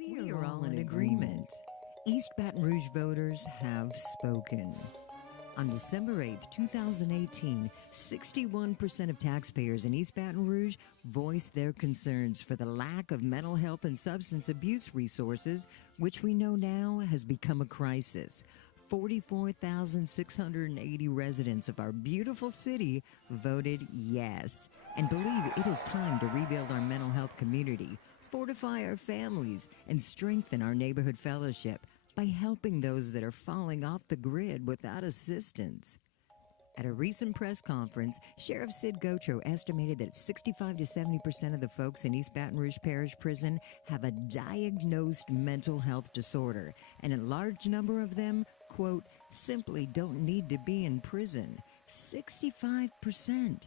We are all in agreement. East Baton Rouge voters have spoken. On December 8th, 2018, 61% of taxpayers in East Baton Rouge voiced their concerns for the lack of mental health and substance abuse resources, which we know now has become a crisis. 44,680 residents of our beautiful city voted yes and believe it is time to rebuild our mental health community, fortify our families, and strengthen our neighborhood fellowship by helping those that are falling off the grid without assistance. At a recent press conference, Sheriff Sid Gotro estimated that 65 to 70% of the folks in East Baton Rouge Parish Prison have a diagnosed mental health disorder, and a large number of them, quote, simply don't need to be in prison. 65%.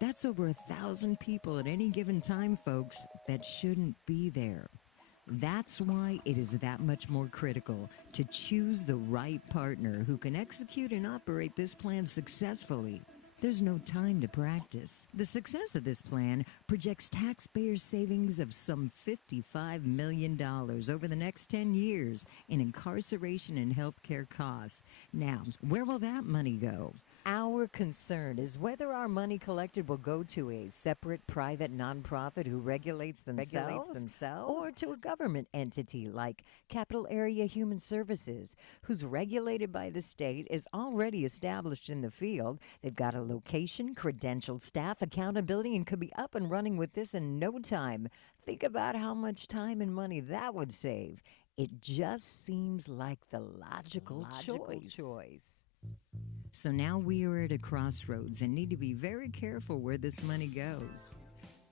That's over 1,000 people at any given time, folks, that shouldn't be there. That's why it is that much more critical to choose the right partner who can execute and operate this plan successfully. There's no time to practice. The success of this plan projects taxpayer savings of some $55 million over the next 10 years in incarceration and health care costs. Now, where will that money go? Our concern is whether our money collected will go to a separate private nonprofit who regulates themselves or to a government entity like Capital Area Human Services, who's regulated by the state, is already established in the field. They've got a location, credentialed staff, accountability, and could be up and running with this in no time. Think about how much time and money that would save. It just seems like the logical choice. So now we are at a crossroads and need to be very careful where this money goes.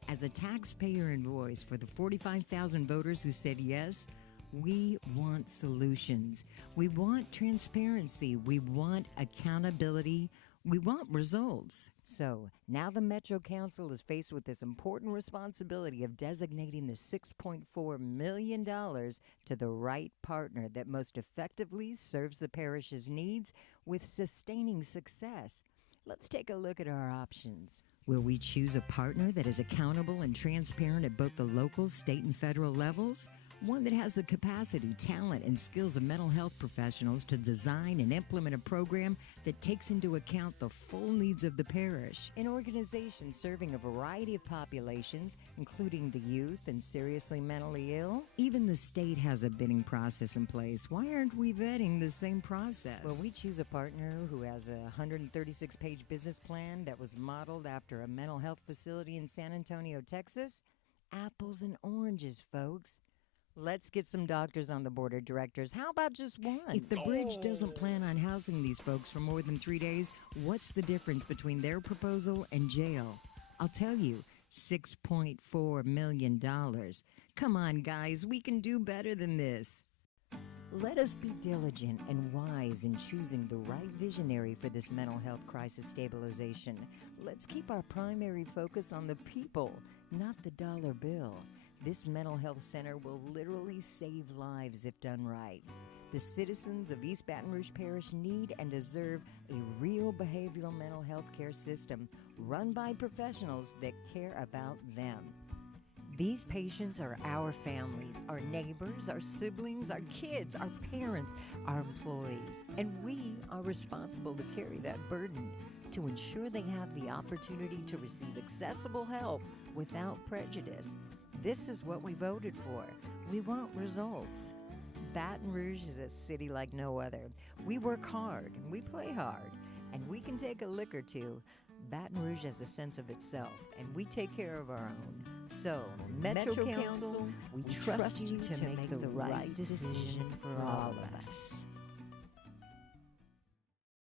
As a taxpayer and voice for the 45,000 voters who said yes, we want solutions. We want transparency. We want accountability. We want results. So now the Metro Council is faced with this important responsibility of designating the $6.4 million to the right partner that most effectively serves the parish's needs with sustaining success. Let's take a look at our options. Will we choose a partner that is accountable and transparent at both the local, state, and federal levels? One that has the capacity, talent, and skills of mental health professionals to design and implement a program that takes into account the full needs of the parish. An organization serving a variety of populations, including the youth and seriously mentally ill. Even the state has a bidding process in place. Why aren't we vetting the same process? Well, we choose a partner who has a 136-page business plan that was modeled after a mental health facility in San Antonio, Texas. Apples and oranges, folks. Let's get some doctors on the board of directors. How about just one? If the bridge doesn't plan on housing these folks for more than 3 days, what's the difference between their proposal and jail? I'll tell you, $6.4 million. Come on, guys, we can do better than this. Let us be diligent and wise in choosing the right visionary for this mental health crisis stabilization. Let's keep our primary focus on the people, not the dollar bill. This mental health center will literally save lives if done right. The citizens of East Baton Rouge Parish need and deserve a real behavioral mental health care system run by professionals that care about them. These patients are our families, our neighbors, our siblings, our kids, our parents, our employees, and we are responsible to carry that burden to ensure they have the opportunity to receive accessible help without prejudice. This is what we voted for. We want results. Baton Rouge is a city like no other. We work hard and we play hard, and we can take a lick or two. Baton Rouge has a sense of itself, and we take care of our own. So, Metro Council, we trust you to make the right decision for all of us.